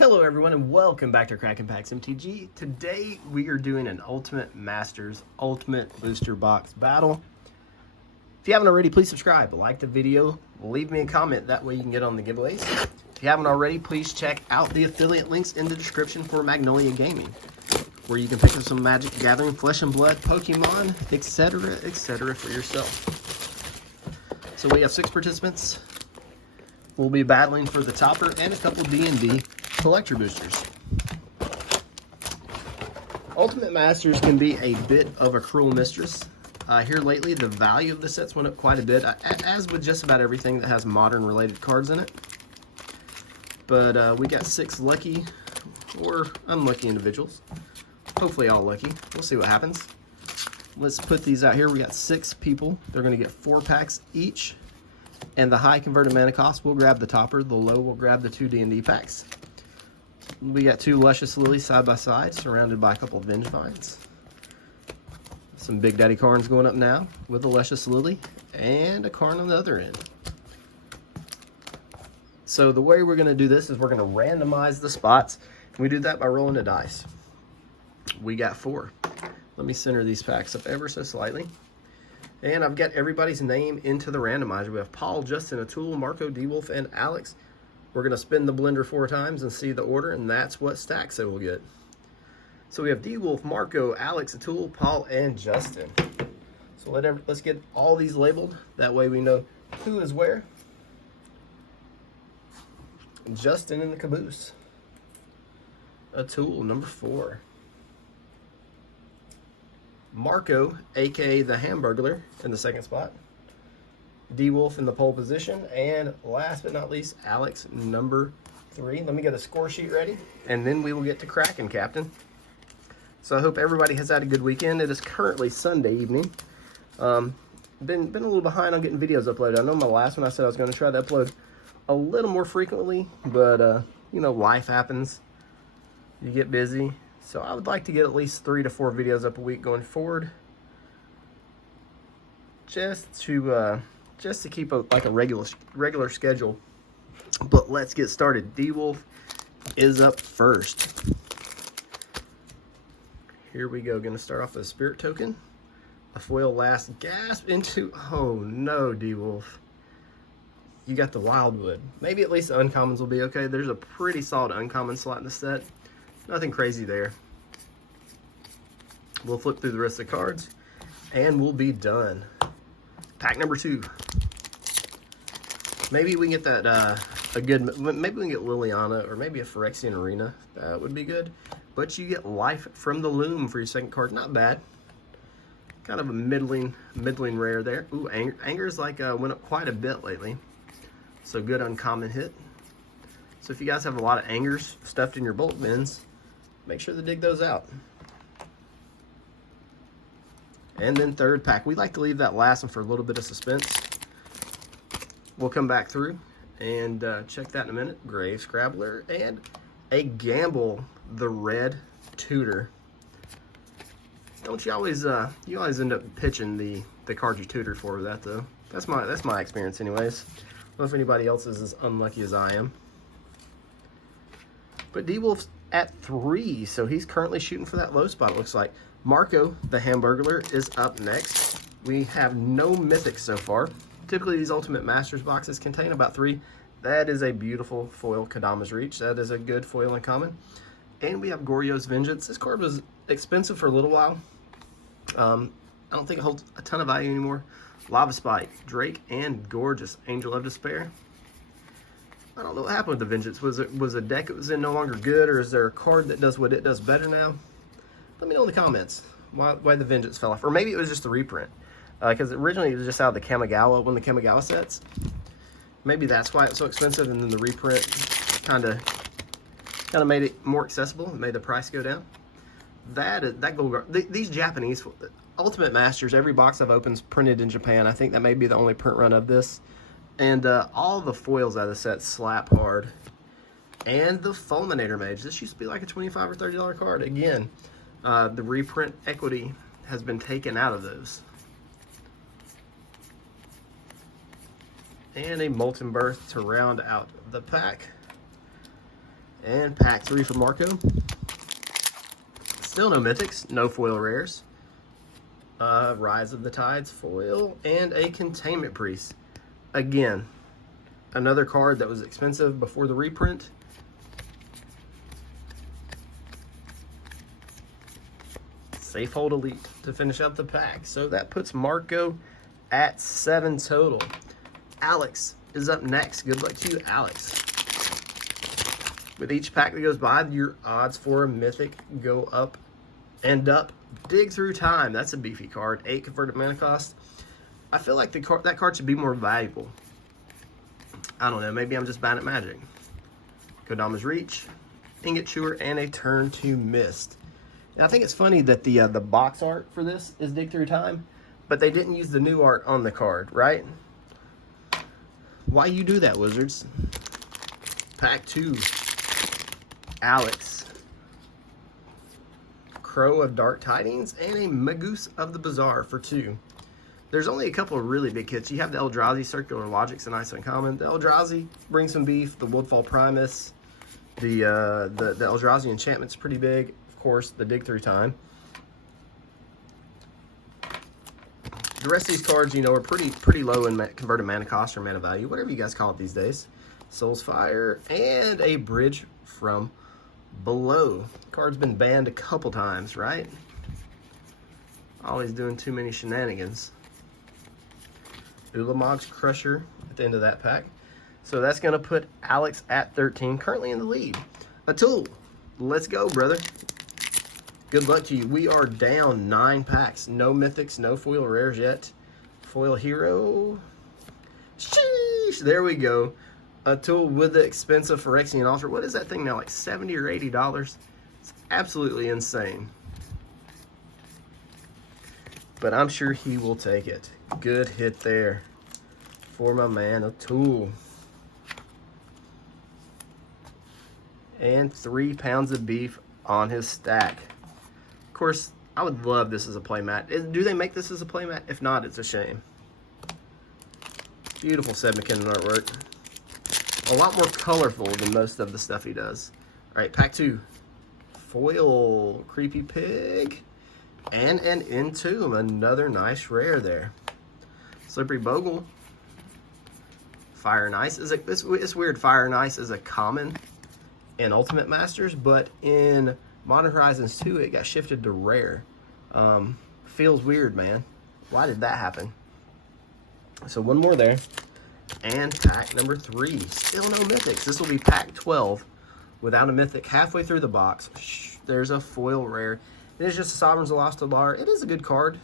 Hello everyone and welcome back to Crackin' Packs MTG. Today we are doing an Ultimate Masters Ultimate Booster Box battle. If you haven't already, please subscribe, like the video, leave me a comment, that way you can get on the giveaways. If you haven't already, please check out the affiliate links in the description for Magnolia Gaming, where you can pick up some Magic the Gathering, Flesh and Blood, Pokemon, etc. for yourself. So we have 6 participants. We'll be battling for the topper and a couple D&D collector boosters. Ultimate Masters can be a bit of a cruel mistress. Here lately, the value of the sets went up quite a bit, as with just about everything that has modern related cards in it. But we got 6 lucky or unlucky individuals. Hopefully all lucky. We'll see what happens. Let's put these out here. We got 6 people. They're going to get 4 packs each. And the high converted mana cost will grab the topper. The low will grab the 2 D&D packs. We got 2 Luscious Lilies side by side, surrounded by a couple of Vengevines. Some Big Daddy Karns going up now with a Luscious Lily and a Karn on the other end. So the way we're going to do this is we're going to randomize the spots. And we do that by rolling a dice. We got 4. Let me center these packs up ever so slightly. And I've got everybody's name into the randomizer. We have Paul, Justin, Atul, Marco, D-Wolf, and Alex. We're going to spin the blender 4 times and see the order, and that's what stacks it will get. So we have D-Wolf, Marco, Alex, Atul, Paul, and Justin. So let's get all these labeled. That way we know who is where. Justin in the caboose. Atul, number 4. Marco, aka the Hamburglar, in the 2nd spot. D-Wolf in the pole position, and last but not least, Alex, number 3. Let me get a score sheet ready, and then we will get to cracking, Captain. So I hope everybody has had a good weekend. It is currently Sunday evening. Been a little behind on getting videos uploaded. I know my last one I said I was going to try to upload a little more frequently, but you know, life happens. You get busy. So I would like to get at least 3 to 4 videos up a week going forward, just to keep a regular schedule. But let's get started. D-Wolf is up first. Here we go. Going to start off with a Spirit Token, a foil Last Gasp into. Oh no, D-Wolf. You got the Wildwood. Maybe at least the uncommons will be okay. There's a pretty solid uncommon slot in the set. Nothing crazy there. We'll flip through the rest of the cards, and we'll be done. Pack number 2. Maybe we can get that maybe we can get Liliana or maybe a Phyrexian Arena. That would be good. But you get Life from the Loom for your 2nd card. Not bad. Kind of a middling rare there. Ooh, Anger's went up quite a bit lately. So good uncommon hit. So if you guys have a lot of Angers stuffed in your bulk bins, make sure to dig those out. And then 3rd pack. We like to leave that last one for a little bit of suspense. We'll come back through and check that in a minute. Grave Scrabbler and a Gamble, the Red Tutor. Don't you always end up pitching the card you tutored for with that though? That's my experience anyways. I don't know if anybody else is as unlucky as I am. But D-Wolf's at 3, so he's currently shooting for that low spot, it looks like. Marco, the Hamburglar, is up next. We have no mythics so far. Typically, these Ultimate Masters boxes contain about 3. That is a beautiful foil Kadama's Reach. That is a good foil in common. And we have Goryo's Vengeance. This card was expensive for a little while. I don't think it holds a ton of value anymore. Lava Spike, Drake, and Gorgeous Angel of Despair. I don't know what happened with the Vengeance. Was a deck it was in no longer good, or is there a card that does what it does better now? Let me know in the comments why the Vengeance fell off. Or maybe it was just the reprint. Because originally it was just out of the Kamigawa, one of the Kamigawa sets. Maybe that's why it's so expensive, and then the reprint kind of made it more accessible and made the price go down. These Japanese Ultimate Masters, every box I've opened is printed in Japan. I think that may be the only print run of this. And all the foils out of the set slap hard. And the Fulminator Mage. This used to be like a $25 or $30 card. Again, the reprint equity has been taken out of those. And a Molten Birth to round out the pack. And pack 3 for Marco. Still no mythics, no foil rares. Rise of the Tides foil and a Containment Priest. Again, another card that was expensive before the reprint. Safe Hold Elite to finish up the pack. So that puts Marco at 7 total. Alex is up next. Good luck to you, Alex. With each pack that goes by, your odds for a mythic go up and up. Dig Through Time. That's a beefy card. 8 converted mana cost. I feel like that card should be more valuable. I don't know. Maybe I'm just bad at Magic. Kodama's Reach, Ingot Chewer, and a Turn to Mist. And I think it's funny that the box art for this is Dig Through Time, but they didn't use the new art on the card, right? Why you do that, Wizards? Pack 2. Alex. Crow of Dark Tidings and a Magoose of the Bazaar for 2. There's only a couple of really big hits. You have the Eldrazi Circular Logic's a nice uncommon. The Eldrazi brings some beef. The Woodfall Primus. The Eldrazi Enchantment's pretty big. Of course, the Dig Through Time. The rest of these cards, you know, are pretty low in converted mana cost or mana value, whatever you guys call it these days. Soul's Fire and a Bridge from Below. Card's been banned a couple times, right? Always doing too many shenanigans. Ulamog's Crusher at the end of that pack. So that's going to put Alex at 13, currently in the lead. Atul, let's go, brother. Good luck to you. We are down 9 packs. No mythics, no foil rares yet. Foil hero. Sheesh, there we go. Atul with the expensive Phyrexian Altar. What is that thing now, like $70 or $80? It's absolutely insane. But I'm sure he will take it. Good hit there for my man Atul. And 3 pounds of beef on his stack. Of course, I would love this as a playmat. Do they make this as a playmat? If not, it's a shame. Beautiful Seb McKinnon artwork. A lot more colorful than most of the stuff he does. All right, pack 2. Foil Creepy Pig. And an Entomb, another nice rare there. Slippery Bogle. Fire and Ice. It's weird, Fire and Ice is a common in Ultimate Masters, but in Modern Horizons 2, it got shifted to rare. Feels weird, man. Why did that happen? So one more there. And pack number 3. Still no mythics. This will be pack 12 without a mythic. Halfway through the box, there's a foil rare. It is just a Sovereign's Lost Bar. It is a good card.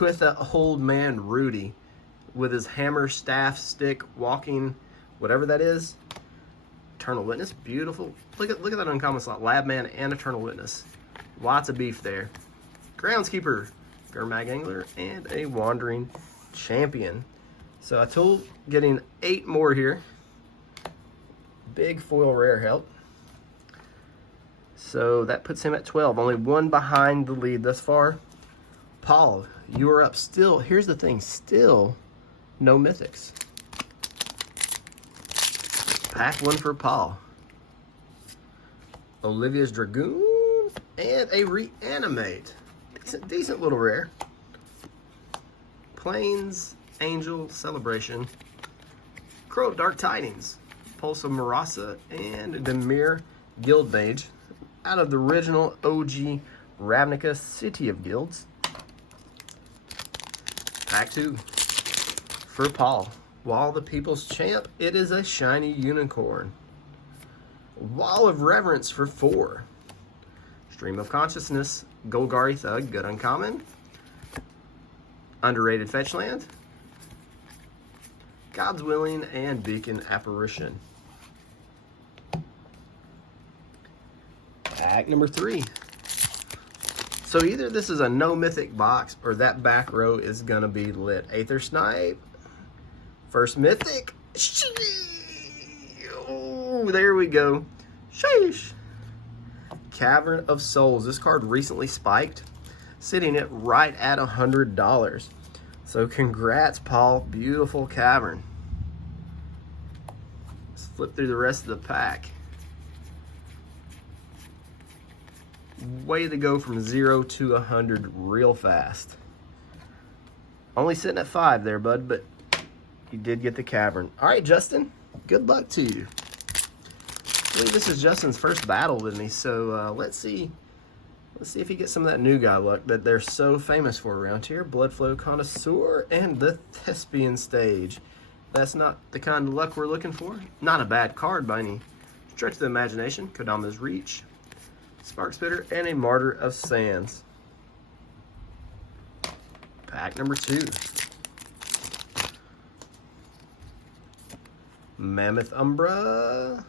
With an old man Rudy. With his hammer, staff, stick, walking, whatever that is. Eternal Witness, beautiful. Look at that uncommon slot. Labman and Eternal Witness. Lots of beef there. Groundskeeper, Gurmag Angler, and a Wandering Champion. So Atul getting 8 more here. Big foil rare help. So that puts him at 12. Only 1 behind the lead thus far. Paul, you are up still. Here's the thing. Still no mythics. Pack 1 for Paul. Olivia's Dragoon and a Reanimate. Decent little rare. Plains Angel Celebration. Crow of Dark Tidings. Pulse of Marasa and Demir Guildmage. Out of the original OG Ravnica City of Guilds. Pack 2 for Paul. Wall the People's Champ. It is a shiny unicorn. Wall of Reverence for 4. Stream of Consciousness. Golgari Thug. Good uncommon. Underrated Fetchland. God's Willing and Beacon Apparition. Pack number 3. So either this is a no mythic box or that back row is gonna be lit. Aether Snipe. First mythic. Oh, there we go. Sheesh. Cavern of Souls. This card recently spiked, sitting at right at $100. So congrats, Paul. Beautiful cavern. Let's flip through the rest of the pack. Way to go from 0 to 100 real fast. Only sitting at 5 there, bud, but you did get the cavern. All right, Justin, good luck to you. I believe this is Justin's first battle with me, so let's see if he gets some of that new guy luck that they're so famous for around here. Bloodflow Connoisseur and the Thespian Stage. That's not the kind of luck we're looking for. Not a bad card by any stretch of the imagination. Kodama's Reach, Spark Spitter, and a Martyr of Sands. Pack number 2. Mammoth Umbra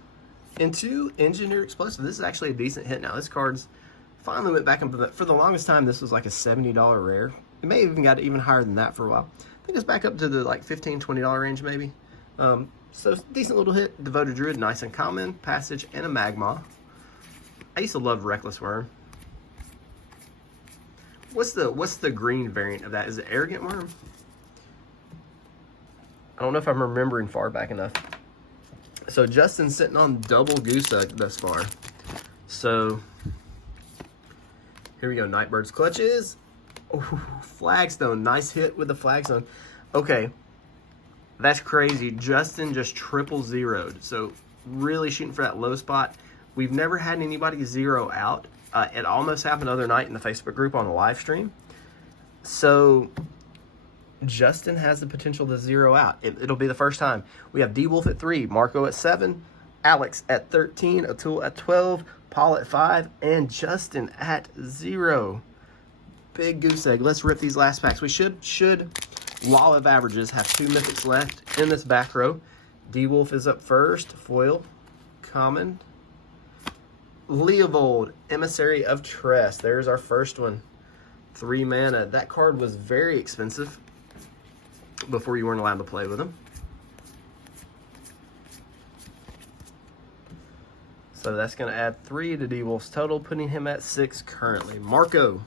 into Engineer Explosive. This is actually a decent hit now. This card's finally went back up. For the longest time, this was like a $70 rare. It may have even got even higher than that for a while. I think it's back up to the like $15, $20 range maybe. So decent little hit. Devoted Druid, nice and common. Passage and a Magma. I used to love Reckless Worm. What's the green variant of that? Is it Arrogant Worm? I don't know if I'm remembering far back enough. So Justin's sitting on double goose egg thus far. So here we go. Nightbird's Clutches. Ooh, Flagstone. Nice hit with the Flagstone. Okay. That's crazy. Justin just triple zeroed. So really shooting for that low spot. We've never had anybody zero out. It almost happened the other night in the Facebook group on the live stream. So Justin has the potential to zero out. It'll be the first time. We have D-Wolf at 3, Marco at 7, Alex at 13, Atul at 12, Paul at 5, and Justin at 0. Big goose egg. Let's rip these last packs. We should law of averages, have 2 mythics left in this back row. D-Wolf is up first. Foil, common. Leovold, Emissary of Tress. There's our first one. 3 mana. That card was very expensive before you weren't allowed to play with them. So that's going to add 3 to D-Wolf's total, putting him at 6 currently. Marco.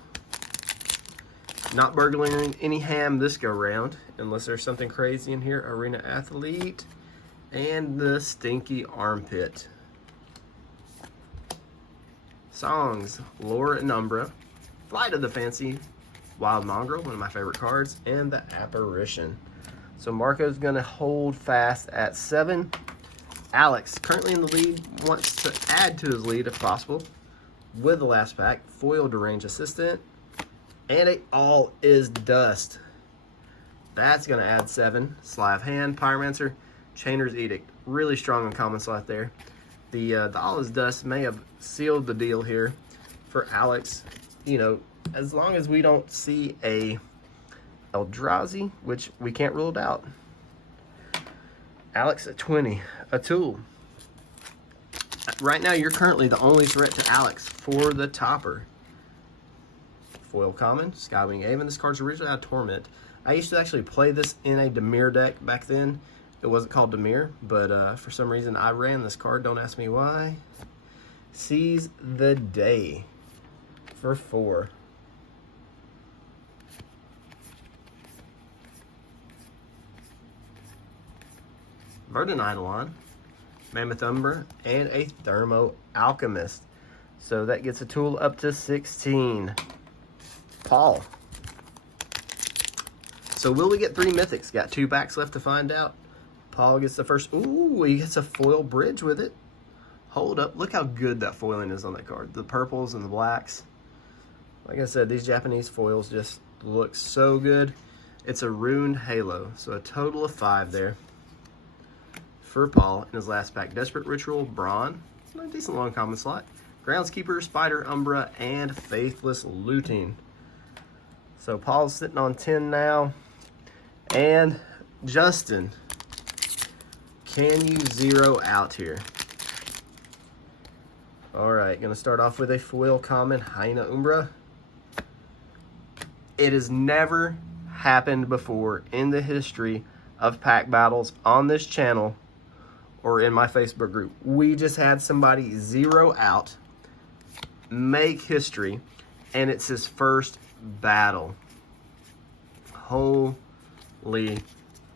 Not burgling any ham this go round, unless there's something crazy in here. Arena Athlete and the Stinky Armpit. Songs, Lore and Umbra, Flight of the Fancy, Wild Mongrel, one of my favorite cards, and the Apparition. So Marco's going to hold fast at 7. Alex, currently in the lead, wants to add to his lead if possible with the last pack. Foil Deranged Assistant, and it all is dust. That's going to add 7. Sleight of Hand, Pyromancer, Chainer's Edict. Really strong uncommon slot there. The all is dust may have sealed the deal here for Alex. You know, as long as we don't see a Eldrazi, which we can't rule it out. Alex at 20. Atul. Right now, you're currently the only threat to Alex for the topper. Foil common, Skywing Aven. This card's originally out of Torment. I used to actually play this in a Dimir deck back then. It wasn't called Dimir, but for some reason I ran this card. Don't ask me why. Seize the Day for 4. Verdant Eidolon, Mammoth Umbra, and a Thermo Alchemist. So that gets a tool up to 16. Paul. So will we get 3 mythics? Got 2 packs left to find out. Paul gets the first. Ooh, he gets a foil bridge with it. Hold up. Look how good that foiling is on that card. The purples and the blacks. Like I said, these Japanese foils just look so good. It's a Ruined Halo. So a total of 5 there for Paul in his last pack. Desperate Ritual, Brawn. A decent long common slot. Groundskeeper, Spider Umbra, and Faithless Looting. So Paul's sitting on 10 now. And Justin, can you zero out here? All right, gonna start off with a foil common, Hyena Umbra. It has never happened before in the history of pack battles on this channel or in my Facebook group. We just had somebody zero out, make history, and it's his first battle. Holy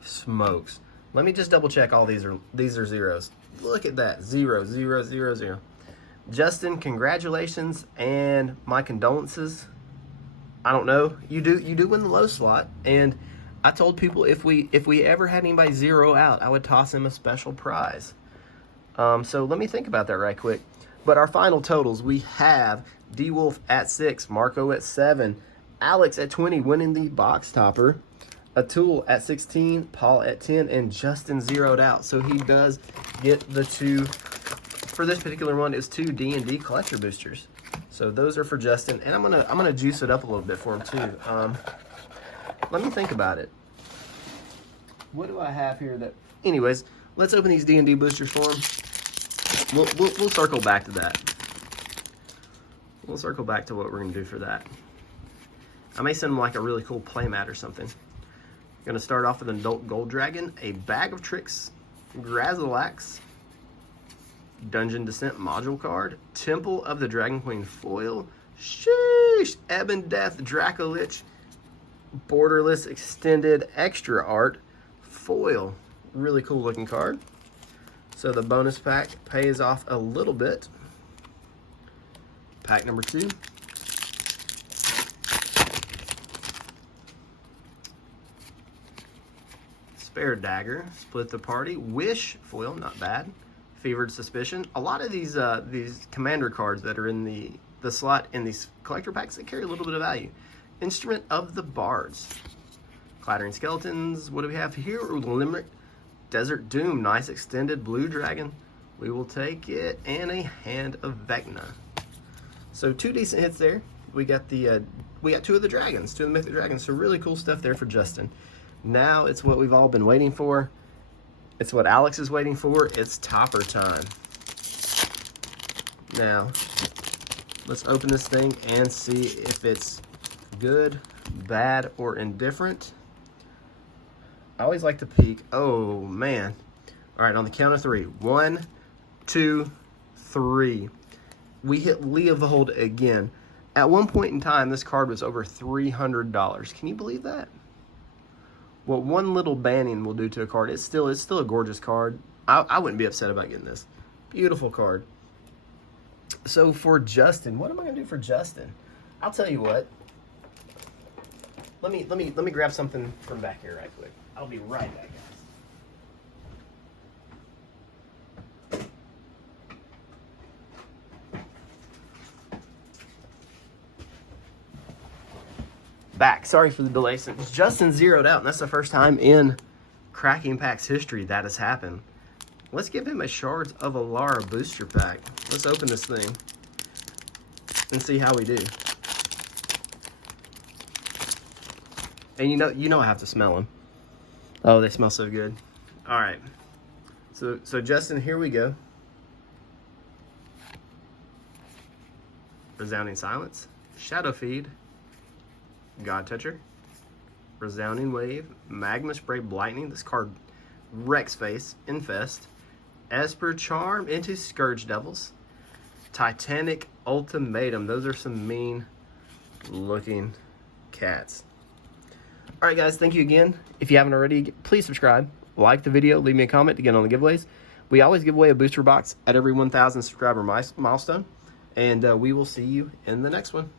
smokes. Let me just double check all these are zeros. Look at that. 0, 0, 0, 0. Justin, congratulations and my condolences. I don't know. You do win the low slot, and I told people if we ever had anybody zero out, I would toss him a special prize. So let me think about that right quick. But our final totals, we have D Wolf at 6, Marco at 7, Alex at 20, winning the box topper, Atul at 16, Paul at 10, and Justin zeroed out. So he does get the 2. For this particular one, is 2 D&D collector boosters. So those are for Justin, and I'm gonna juice it up a little bit for him too. Let me think about it. What do I have here that? Anyways, let's open these D&D boosters for him. We'll circle back to that. We'll circle back to what we're gonna do for that. I may send him like a really cool playmat or something. I'm gonna start off with an adult gold dragon, a bag of tricks, Grazilax, Dungeon Descent module card, Temple of the Dragon Queen foil, sheesh, Ebon Death Dracolich, borderless extended extra art foil. Really cool looking card. So the bonus pack pays off a little bit. Pack number 2. Spare Dagger, Split the Party, Wish foil, not bad. Fevered Suspicion. A lot of these commander cards that are in the slot in these collector packs, they carry a little bit of value. Instrument of the Bards. Clattering Skeletons. What do we have here? Limerick. Desert Doom. Nice extended blue dragon. We will take it. And a Hand of Vecna. So 2 decent hits there. We got 2 of the dragons, 2 of the mythic dragons. So really cool stuff there for Justin. Now it's what we've all been waiting for. It's what Alex is waiting for. It's topper time. Now, let's open this thing and see if it's good, bad, or indifferent. I always like to peek. Oh, man. All right, on the count of 3. 1, 2, 3. We hit Leovold again. At one point in time, this card was over $300. Can you believe that? What one little banning will do to a card, it's still a gorgeous card. I wouldn't be upset about getting this. Beautiful card. So for Justin, what am I gonna do for Justin? I'll tell you what. Let me grab something from back here right quick. I'll be right back, guys. Back. Sorry for the delay. Since Justin zeroed out, and that's the first time in Cracking Packs history that has happened. Let's give him a Shards of Alara booster pack. Let's open this thing and see how we do. And you know I have to smell them. Oh, they smell so good. All right. So Justin, here we go. Resounding Silence, Shadow Feed, God Toucher, Resounding Wave, Magma Spray Blightning. This card wrecks face. Infest, Esper Charm into Scourge Devils, Titanic Ultimatum. Those are some mean looking cats. All right, guys, thank you again. If you haven't already, please subscribe, like the video, leave me a comment to get on the giveaways. We always give away a booster box at every 1,000 subscriber milestone, and we will see you in the next one.